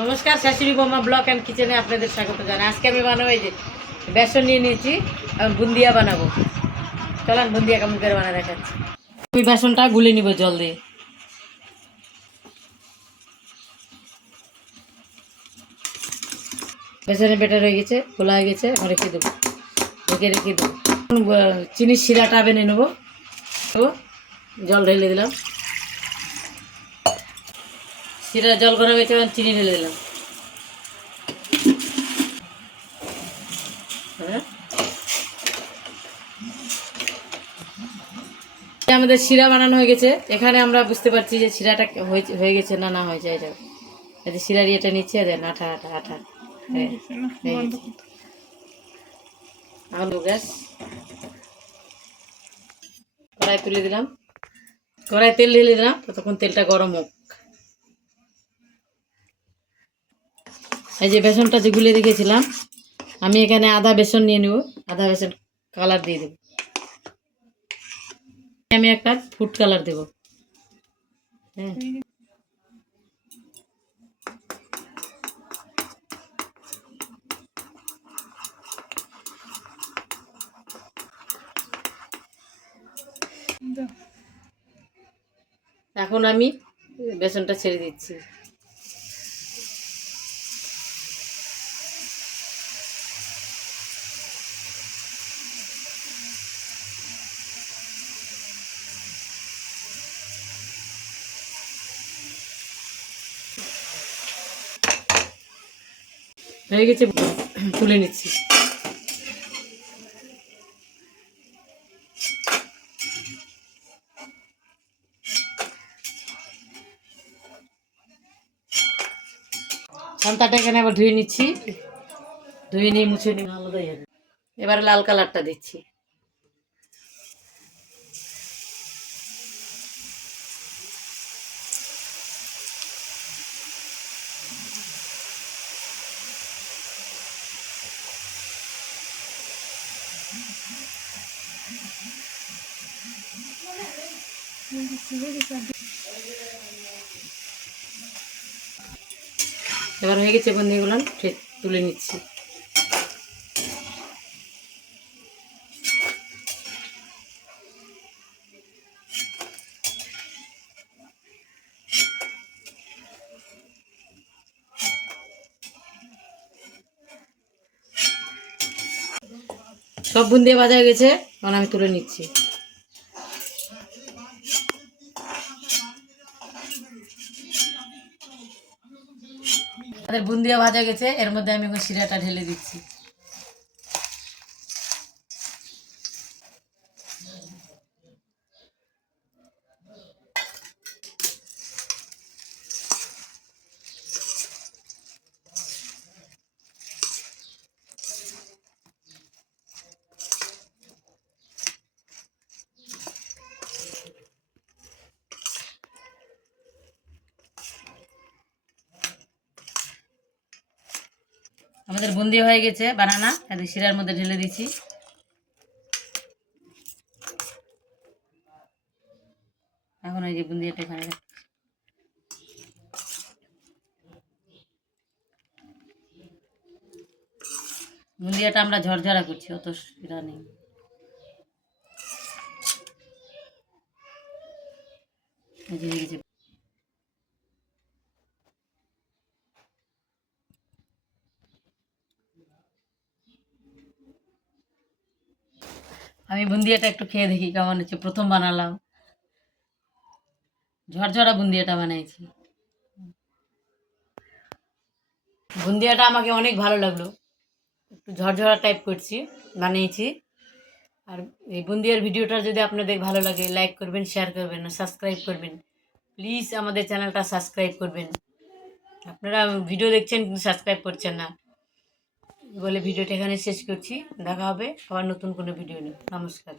নমস্কার, শাশুড়ি বোমা ব্লক অ্যান্ড কিচেনে আপনাদের স্বাগত জানাই। আজকে আমি বানাবো এই যে বেসন নিয়ে নিয়েছি বুন্দিয়া বানাবো। চলেন বুন্দিয়া কেমন করে বানা দেখাচ্ছি। আমি বেসনটা গুলে নিব জল দিয়ে। বেসনের বেটার হয়ে গেছে, খোলা হয়ে গেছে, এখন রেখে দেবো। রেখে রেখে দেবো। চিনির শিরাটা বেনে নেব। জল ঢেলে দিলাম। শিরা জল গরম হয়েছে এখন চিনি ঢেলে দিলাম। হ্যাঁ? আমাদের শিরা বানানো হয়ে গেছে। এখানে আমরা বুঝতে পারছি যে শিরাটা হয়েছে হয়ে গেছে না না হয়েছে এই যাবে এই যে শিরার ইয়েটা নিচ্ছে দেন আঠা আঠা আঠা। হ্যাঁ হয়ে। আলু গ্যাস। কড়াই তুলে দিলাম। কড়াই তেল ঢেলে দিলাম ততক্ষণ তেলটা গরম হোক। এই যে বেসনটা যে গুলে রেখেছিলাম, আমি এখানে আধা বেসন নিয়ে নেব। আধা বেসন কালার দিয়ে দেব। আমি একটা ফুড কালার দেব। হ্যাঁ। এখন আমি বেসনটা ছেড়ে দিচ্ছি। হয়ে গেছে, তুলে নিচ্ছি। সন্তাটা এখানে আবার ধুয়ে নিচ্ছি। ধুয়ে নিয়ে মুছে নিয়ে আলাদাই এবার লাল কালারটা দিচ্ছি। এবার হয়ে গেছে বন্দিগুলো তুলে নিচ্ছি। সব বুন্দিয়া দিয়ে হয়ে গেছে তখন আমি তুলে নিচ্ছি। তাদের বুন্দিয়া ভাজা গেছে, এর মধ্যে আমি এখন শিরাটা ঢেলে দিচ্ছি। আমাদের বুন্দি হয়ে গেছে, বানানা। এদের শিরার মধ্যে ঢেলে দিচ্ছি। এখন ওই যে বুন্দিয়াটা এখানে। বুন্দিয়াটা আমরা ঝরঝরা করছি, অত শিরা নেই। এই যে আমি বুন্দিয়াটা একটু খেয়ে দেখি কেমন হচ্ছে। প্রথম বানালাম। ঝরঝরা বুন্দিয়াটা বানাইছি। বুন্দিয়াটা আমাকে অনেক ভালো লাগল। একটু ঝরঝরা টাইপ করছি বানিয়েছি আর এই বুন্দিয়ার ভিডিওটা যদি আপনাদের ভালো লাগে লাইক করবেন শেয়ার করবেন সাবস্ক্রাইব করবেন। প্লিজ আমাদের চ্যানেলটা সাবস্ক্রাইব করবেন। আপনারা ভিডিও দেখছেন কিন্তু সাবস্ক্রাইব করছেন না। বলে ভিডিওটা এখানে শেষ করছি। দেখা হবে আবার নতুন কোনো ভিডিও নিয়ে। নমস্কার।